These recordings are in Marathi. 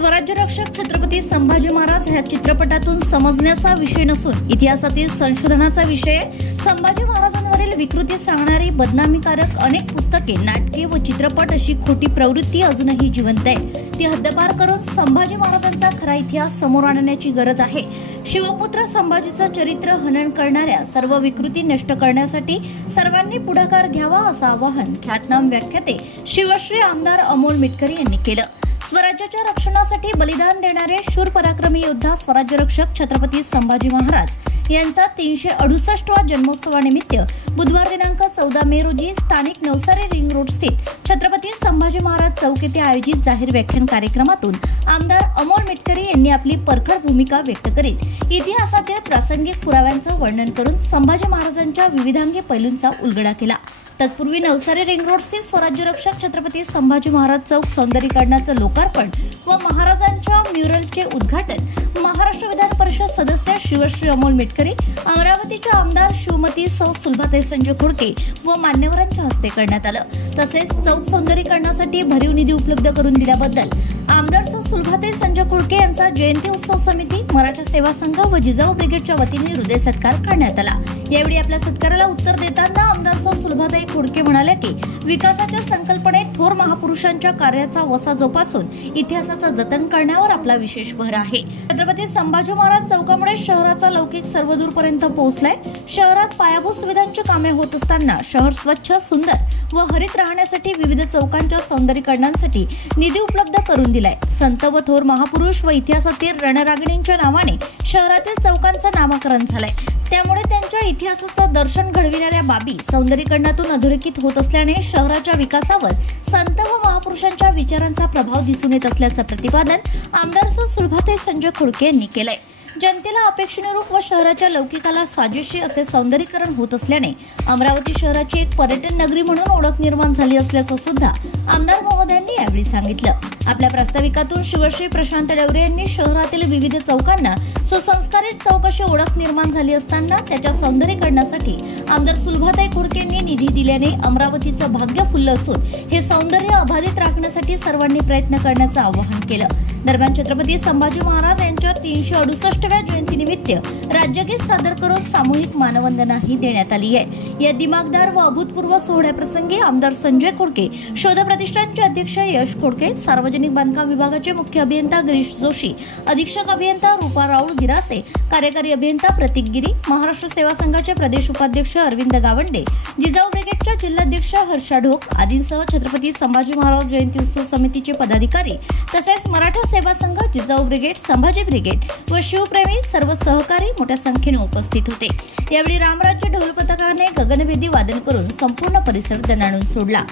स्वराज्य रक्षक छत्रपती संभाजी महाराज ह्या चित्रपटातून समजण्याचा विषय नसून इतिहासातील संशोधनाचा विषय आहे। संभाजी महाराजांवरील विकृती सांगणारी बदनामीकारक अनेक पुस्तके, नाटके व चित्रपट अशी खोटी प्रवृत्ती अजूनही जिवंत आहे। ती हद्दपार करून संभाजी महाराजांचा खरा इतिहास समोर आणण्याची गरज आहे। शिवपुत्र संभाजीचं चरित्र हनन करणाऱ्या सर्व विकृती नष्ट करण्यासाठी सर्वांनी पुढाकार घ्यावा असं आवाहन ख्यातनाम व्याख्याते शिवश्री आमदार अमोल मिटकरी यांनी केलं। स्वराज्याच्या रक्षणासाठी बलिदान देणारे शूर पराक्रमी योद्धा स्वराज्य रक्षक छत्रपती संभाजी महाराज यांचा 368वा जन्मोत्सवानिमित्त बुधवार दिनांक 14 मे रोजी स्थानिक नवसारी रिंग रोड स्थित छत्रपती संभाजी महाराज चौक येथे आयोजित जाहीर व्याख्यान कार्यक्रमातून आमदार अमोल मिटकरी यांनी आपली परखड भूमिका व्यक्त करीत इतिहासातील प्रासंगिक पुराव्यांचं वर्णन करून संभाजी महाराजांच्या विविधांगी पैलूंचा उलगडा केला। तत्पूर्वी नवसारी रिंग रोड स्थित स्वराज्य रक्षक छत्रपती संभाजी महाराज चौक सौंदर्यीकरणाचं लोकार्पण व महाराजांच्या म्युरलचे उद्घाटन महाराष्ट्र विधान परिषद सदस्य शिवश्री अमोल मिटकरी, अमरावतीच्या आमदार शिवमती सौ सुलभाताई संजय खोडके व मान्यवरांच्या हस्ते करण्यात आलं। तसेच चौक सौंदर्यीकरणासाठी भरीव निधी उपलब्ध करून दिल्याबद्दल आमदार सौ सुलभाताई संजय खोडके यांचा जयंती उत्सव समिती, मराठा सेवा संघ व जिजाऊ ब्रिगेडच्या वतीने हृदय सत्कार करण्यात आला। यावेळी आपल्या सत्काराला उत्तर देताना आमदार सौ सुलभाताई खोडके म्हणाले की विकासाच्या संकल्पनेत थोर महापुरुषांच्या कार्याचा वसा जोपासून इतिहासाचं जतन करण्यावर आपला विशेष भर आहे। छत्रपती संभाजी महाराज चौकामुळे शहराचा लौकिक सर्वदूरपर्यंत पोहोचलाय। शहरात पायाभूत सुविधांची कामे होत असताना शहर स्वच्छ, सुंदर व हरित राहण्यासाठी विविध चौकांच्या सौंदर्यीकरणासाठी निधी उपलब्ध करून दिलाय। संत व थोर महापुरुष व इतिहासातील रणरागिणींच्या नावाने शहरातील चौकांचं नामकरण झालंय। त्यामुळे त्यांच्या इतिहासाचं दर्शन घडविणाऱ्या बाबी सौंदर्यीकरणातून अधोरेखित होत असल्याने शहराच्या विकासावर संत व महापुरुषांच्या विचारांचा प्रभाव दिसून येत असल्याचं प्रतिपादन आमदार सौ सुलभाताई संजय खोडके यांनी केलंय। जनतेला अपेक्षेनुरूप व शहराच्या लौकिकाला साजेशी असे सौंदर्यीकरण होत असल्याने अमरावती शहराची एक पर्यटन नगरी म्हणून ओळख निर्माण झाली असल्याचं सुद्धा आमदार महोदयांनी यावेळी सांगितलं। आपल्या प्रास्ताविकातून शिवश्री प्रशांत डवरे यांनी शहरातील विविध चौकांना सुसंस्कारित चौक अशी ओळख निर्माण झाली असताना त्याच्या सौंदर्यीकरणासाठी आमदार सुलभाताई खोडके यांनी निधी दिल्याने अमरावतीचं भाग्य फुललं असून हे सौंदर्य अबाधित राखण्यासाठी सर्वांनी प्रयत्न करण्याचं आवाहन केलं। दरम्यान छत्रपती संभाजी महाराज यांच्या 368व्या जयंतीनिमित्त राज्यगीत सादर करून सामूहिक मानवंदनाही देण्यात आली आहे। या दिमागदार व अभूतपूर्व सोहळ्याप्रसंगी आमदार संजय खोडके, शोध प्रतिष्ठानचे अध्यक्ष यश खोडके, सार्वजनिक बांधकाम विभागाचे मुख्य अभियंता गिरीश जोशी, अधीक्षक अभियंता रूपा राऊळ गिरासे, कार्यकारी अभियंता प्रतीक गिरी, महाराष्ट्र सेवा संघाचे प्रदेश उपाध्यक्ष अरविंद गावंडे, जिजाऊ ब्रिगेडच्या जिल्हाध्यक्ष हर्षा ढोक आदींसह छत्रपती संभाजी महाराज जयंती उत्सव समितीचे पदाधिकारी तसेच मराठा सेवा संघ, जिजाऊ ब्रिगेड, संभाजी ब्रिगेड व शिवप्रेमी सर्व सहकारी मोठ्या संख्येने उपस्थित होते। यावेळी रामराज्य ढोल पथकाने गगनभेदी वादन करून संपूर्ण परिसर दणाणून सोडला।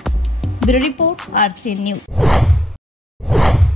Bureau report, RCN news.